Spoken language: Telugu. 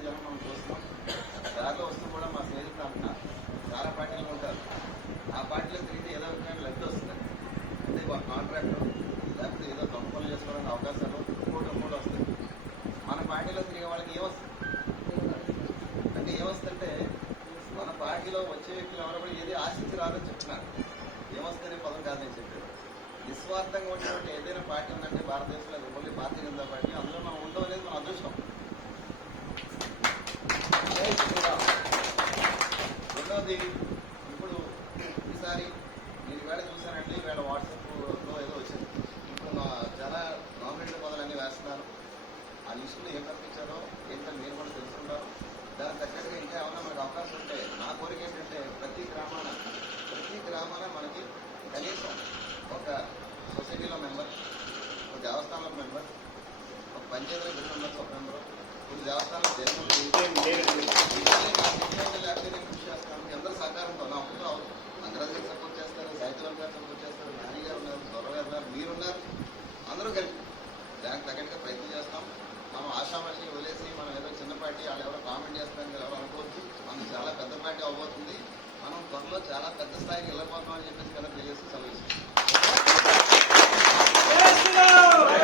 మంది జనం మనం వస్తూ కూడా మా స్నేహితులు అంటున్నారు చాలా పార్టీలు ఉంటారు. ఆ పార్టీలో తిరిగితే ఏదో రకమైన లబ్ధి వస్తుంది. అంటే ఒక కాంట్రాక్టు లేకపోతే ఏదో దొంగలు చేసుకోవడానికి అవకాశాలు కూడా కూడా వస్తాయి. మన పార్టీలో తిరిగే వాళ్ళకి ఏమొస్తుంది? అంటే ఏమొస్తుంటే మన పార్టీలో వచ్చే వ్యక్తులు ఎవరో కూడా ఏది ఆశించి రాదని చెప్తున్నారు. ఏమొస్తేనే పదం కాదని చెప్పారు. నిస్వార్థంగా ఉన్నటువంటి ఏదైనా పార్టీ ఉందంటే భారతదేశంలో ఓన్లీ భారతీయ జనతా పార్టీ అందులో రెండవది ఇప్పుడు ఈసారి నేను ఈవేళ చూశానండి ఈవేళ వాట్సాప్లో ఏదో వచ్చింది. ఇప్పుడు నా చాలా గవర్నమెంట్ పదాలు వేస్తున్నారు. ఆ లిస్టులో ఏం పంపించారో ఏంటో మీరు కూడా తెలుసుకుంటారు. దానికి తగ్గట్టుగా ఇంకా ఏమన్నా మనకు అవకాశం ఉంటే నా కోరిక ఏంటంటే ప్రతి గ్రామాన ప్రతి గ్రామాన మనకి కనీసం ఒక సొసైటీలో మెంబర్ ఒక దేవస్థానంలో మెంబర్ ఒక పంచాయతీలో ఇద్దరు మెంబర్స్ ఒక మెంబర్ కొన్ని దేవస్థానం జన్మ లేకపోతే నేను కృషి చేస్తాను మీ అందరూ సహకారంతో నా ఒక్కరు అవదు అంగరాజు గారు సపోర్ట్ చేస్తారు సాహిత్యం గారు సపోర్ట్ చేస్తారు నాని గారు ఉన్నారు దొర గారు ఉన్నారు మీరున్నారు అందరూ కలిపి దానికి తగ్గట్టుగా ప్రయత్నం చేస్తాం మనం ఆశామాషి వదిలేసి మనం ఏదో చిన్న పార్టీ వాళ్ళు అనుకోవచ్చు. మనం చాలా పెద్ద పార్టీ అవ్వబోతుంది. మనం త్వరలో చాలా పెద్ద స్థాయికి వెళ్ళిపోతాం చెప్పేసి కనుక తెలియజేసి సెలవు